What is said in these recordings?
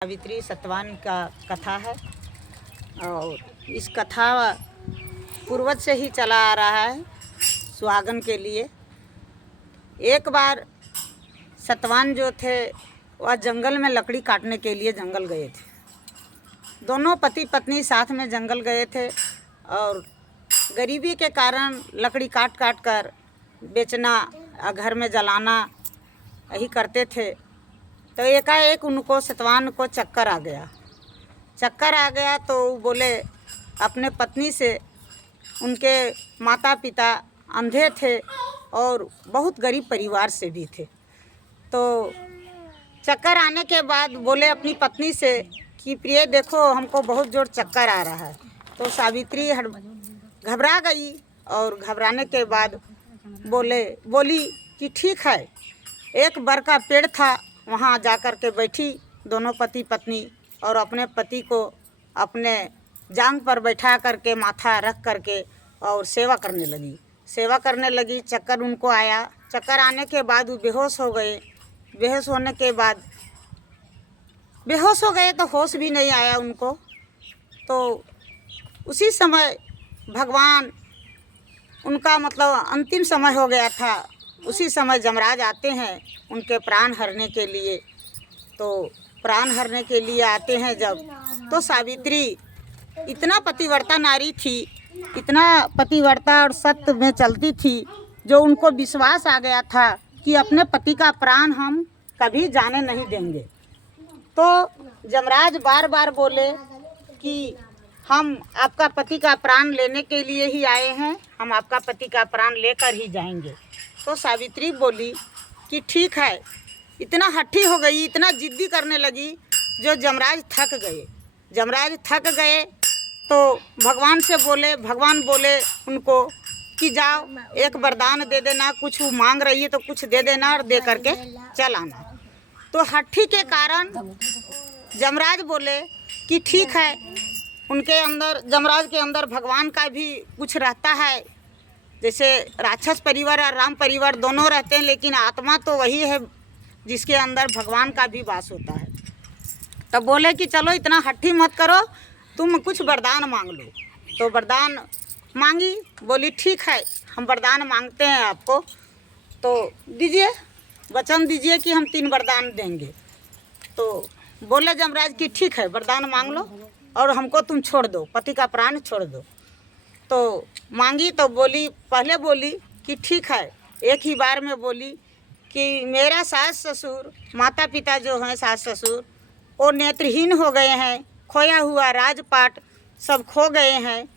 सावित्री सत्यवान का कथा है और इस कथा पूर्वज से ही चला आ रहा है सुहागन के लिए। एक बार सत्यवान जो थे वह जंगल में लकड़ी काटने के लिए जंगल गए थे। दोनों पति पत्नी साथ में जंगल गए थे और गरीबी के कारण लकड़ी काट काट कर बेचना, घर में जलाना यही करते थे। तो एकाएक उनको सत्यवान को चक्कर आ गया तो बोले अपने पत्नी से, उनके माता पिता अंधे थे और बहुत गरीब परिवार से भी थे। तो चक्कर आने के बाद बोले अपनी पत्नी से कि प्रिय देखो हमको बहुत जोर चक्कर आ रहा है। तो सावित्री घबरा गई और घबराने के बाद बोली कि ठीक है। एक बर का पेड़ था, वहाँ जा कर के बैठी दोनों पति पत्नी और अपने पति को अपने जांग पर बैठा करके माथा रख करके और सेवा करने लगी। चक्कर उनको आया। चक्कर आने के बाद वो बेहोश हो गए। बेहोश हो गए तो होश भी नहीं आया उनको। तो उसी समय भगवान, उनका मतलब अंतिम समय हो गया था, उसी समय यमराज आते हैं उनके प्राण हरने के लिए। तो प्राण हरने के लिए आते हैं जब, तो सावित्री इतना पतिव्रता नारी थी, इतना पतिव्रता और सत्य में चलती थी, जो उनको विश्वास आ गया था कि अपने पति का प्राण हम कभी जाने नहीं देंगे। तो यमराज बार बार बोले कि हम आपका पति का प्राण लेने के लिए ही आए हैं, हम आपका पति का प्राण लेकर ही जाएंगे। तो सावित्री बोली कि ठीक है। इतना हठी हो गई, इतना जिद्दी करने लगी जो यमराज थक गए। तो भगवान बोले उनको कि जाओ एक वरदान दे देना, कुछ वो मांग रही है तो कुछ दे देना और दे करके चल आना। तो हठी के कारण यमराज बोले कि ठीक है। उनके अंदर, यमराज के अंदर भगवान का भी कुछ रहता है। जैसे राक्षस परिवार और राम परिवार दोनों रहते हैं, लेकिन आत्मा तो वही है जिसके अंदर भगवान का भी वास होता है। तब बोले कि चलो इतना हट्टी मत करो, तुम कुछ वरदान मांग लो। तो वरदान मांगी। बोली ठीक है, हम वरदान मांगते हैं आपको, तो दीजिए, वचन दीजिए कि हम 3 वरदान देंगे। तो बोले यमराज कि ठीक है, वरदान मांग लो और हमको तुम छोड़ दो, पति का प्राण छोड़ दो। तो मांगी तो पहले बोली कि ठीक है। एक ही बार में बोली कि मेरा सास ससुर, माता पिता जो हैं सास ससुर, वो नेत्रहीन हो गए हैं, खोया हुआ राजपाट सब खो गए हैं,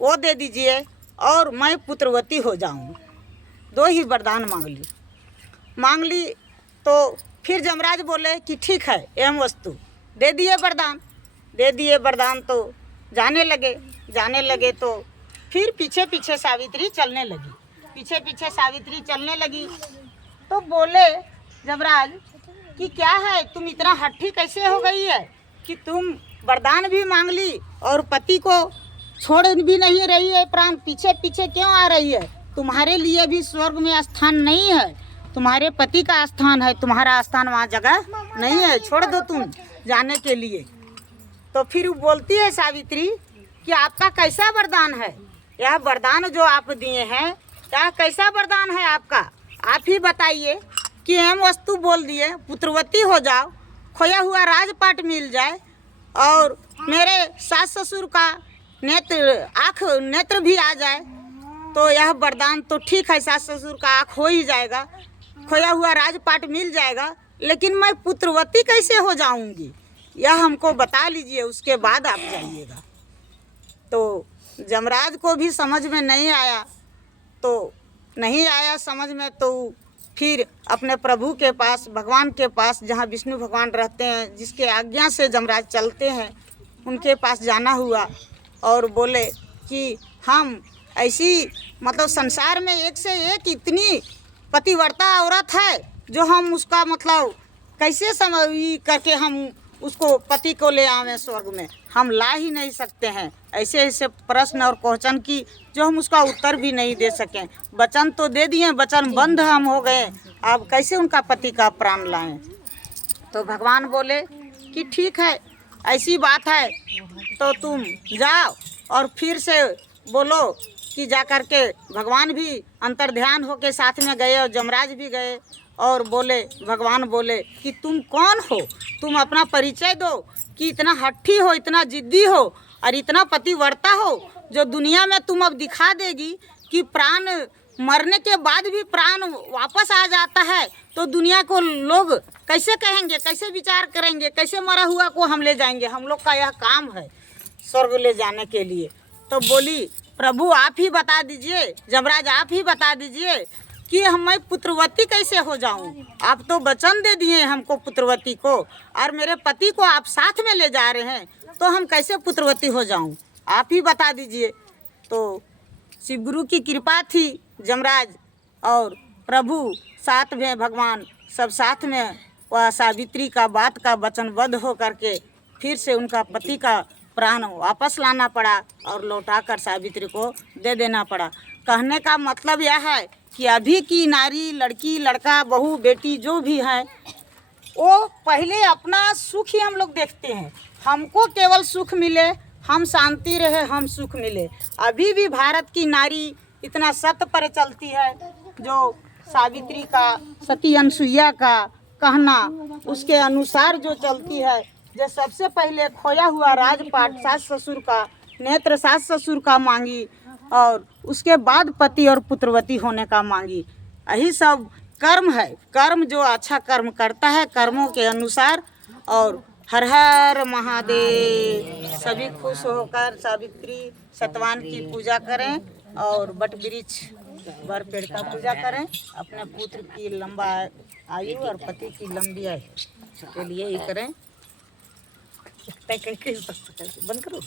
वो दे दीजिए और मैं पुत्रवती हो जाऊँ। 2 ही वरदान मांग ली। तो फिर यमराज बोले कि ठीक है, एवं वस्तु दे दिए वरदान। तो जाने लगे तो फिर पीछे सावित्री चलने लगी। तो बोले यमराज कि क्या है, तुम इतना हट्ठी कैसे हो गई है कि तुम वरदान भी मांग ली और पति को छोड़ भी नहीं रही है, प्राण पीछे क्यों आ रही है? तुम्हारे लिए भी स्वर्ग में स्थान नहीं है, तुम्हारे पति का स्थान है, तुम्हारा स्थान वहाँ जगह नहीं है, छोड़ दो तुम जाने के लिए। तो फिर वो बोलती है सावित्री कि आपका कैसा वरदान है? यह वरदान जो आप दिए हैं, यह कैसा वरदान है आपका? आप ही बताइए कि हम वस्तु बोल दिए, पुत्रवती हो जाओ, खोया हुआ राजपाट मिल जाए और मेरे सास ससुर का नेत्र भी आ जाए। तो यह वरदान तो ठीक है, सास ससुर का आँख हो ही जाएगा, खोया हुआ राजपाट मिल जाएगा, लेकिन मैं पुत्रवती कैसे हो जाऊंगी? यह हमको बता लीजिए, उसके बाद आप जाइएगा। तो यमराज को भी समझ में नहीं आया समझ में। तो फिर अपने प्रभु के पास, भगवान के पास, जहाँ विष्णु भगवान रहते हैं, जिसके आज्ञा से यमराज चलते हैं, उनके पास जाना हुआ और बोले कि हम ऐसी मतलब संसार में एक से एक इतनी पतिव्रता औरत है जो हम उसका मतलब कैसे समझ करके हम उसको पति को ले आवें स्वर्ग में, हम ला ही नहीं सकते हैं। ऐसे प्रश्न और क्वेश्चन की जो हम उसका उत्तर भी नहीं दे सकें। वचन तो दे दिए, वचन बंद हम हो गए, अब कैसे उनका पति का प्राण लाएं? तो भगवान बोले कि ठीक है, ऐसी बात है तो तुम जाओ और फिर से बोलो कि जा कर के भगवान भी अंतर्ध्यान होके साथ में गए और जमराज भी गए और बोले, भगवान बोले कि तुम कौन हो, तुम अपना परिचय दो कि इतना हट्ठी हो, इतना जिद्दी हो और इतना पतिव्रता हो जो दुनिया में तुम अब दिखा देगी कि प्राण मरने के बाद भी प्राण वापस आ जाता है, तो दुनिया को लोग कैसे कहेंगे, कैसे विचार करेंगे, कैसे मरा हुआ को हम ले जाएंगे। हम लोग का यह काम है स्वर्ग ले जाने के लिए। तो बोली, प्रभु आप ही बता दीजिए, जमराज आप ही बता दीजिए कि मैं पुत्रवती कैसे हो जाऊं। आप तो वचन दे दिए हमको पुत्रवती को, और मेरे पति को आप साथ में ले जा रहे हैं, तो हम कैसे पुत्रवती हो जाऊं, आप ही बता दीजिए। तो शिव गुरु की कृपा थी, जमराज और प्रभु साथ में, भगवान सब साथ में, वह सावित्री का बात का वचनबद्ध हो करके फिर से उनका पति का प्राण वापस लाना पड़ा और लौटाकर सावित्री को दे देना पड़ा। कहने का मतलब यह है कि अभी की नारी, लड़की, लड़का, बहू, बेटी जो भी है, वो पहले अपना सुख ही हम लोग देखते हैं, हमको केवल सुख मिले, हम शांति रहे, हम सुख मिले। अभी भी भारत की नारी इतना सत्य पर चलती है, जो सावित्री का, सती अनसुईया का कहना उसके अनुसार जो चलती है, जो सबसे पहले खोया हुआ राजपाट सास ससुर का, नेत्र सास ससुर का मांगी और उसके बाद पति और पुत्रवती होने का मांगी। यही सब कर्म है। कर्म जो अच्छा कर्म करता है, कर्मों के अनुसार। और हर हर महादेव। सभी खुश होकर सावित्री सतवान की पूजा करें और बट वृक्ष बर पेड़ का पूजा करें, अपने पुत्र की लंबा आयु और पति की लंबी आयु के लिए ही करें। बंद करो।